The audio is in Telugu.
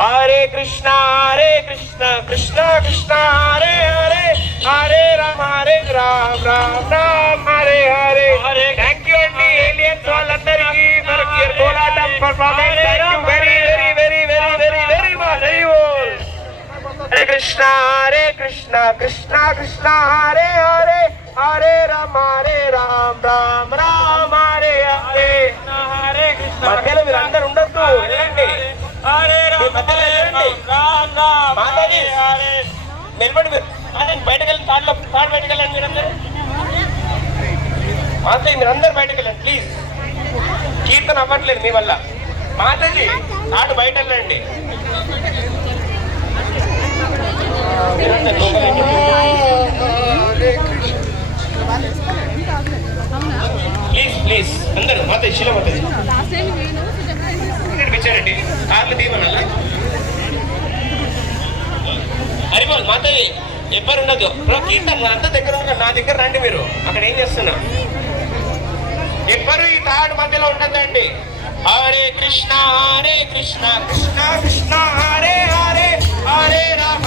హరే కృష్ణ కృష్ణ కృష్ణ హరే హరే హరే రామ రామ రామ హరే హరే హరే. థ్యాంక్ యూ అండి ఏలియన్స్ వాళ్ళందరికీ మనకి కోలాటం performance. Thank you very very very very very very much. Hare Krishna Krishna Krishna Hare Hare Hare Rama Rama Rama Hare Hare. మధ్యలో మీరు అందరు ఉండొద్దు, వెళ్ళండి. నిలబడి బయటకు వెళ్ళండి, తాడు బయటకు వెళ్ళండి మీరందరూ. మాతాజీ మీరందరూ బయటకు వెళ్ళండి ప్లీజ్. కీర్తన అవ్వట్లేదు మీ వల్ల. మాతాజీ తాడు బయట వెళ్ళండి. ప్లీజ్ ప్లీజ్ అందరూ మాతాజీ శిల మాతాజీ పిచ్చారండి కార్లు తీయమనాలా. హరిబోల్ మాతాజీ ఎవ్వరు ఉండదు. కీర్తన అంత దగ్గర ఉండదు, నా దగ్గర రండి. మీరు అక్కడ ఏం చేస్తున్నా ఎవ్వరు ఈ తాడు మధ్యలో ఉండదండి. హరే కృష్ణ కృష్ణ కృష్ణ హరే హరే హరే రామ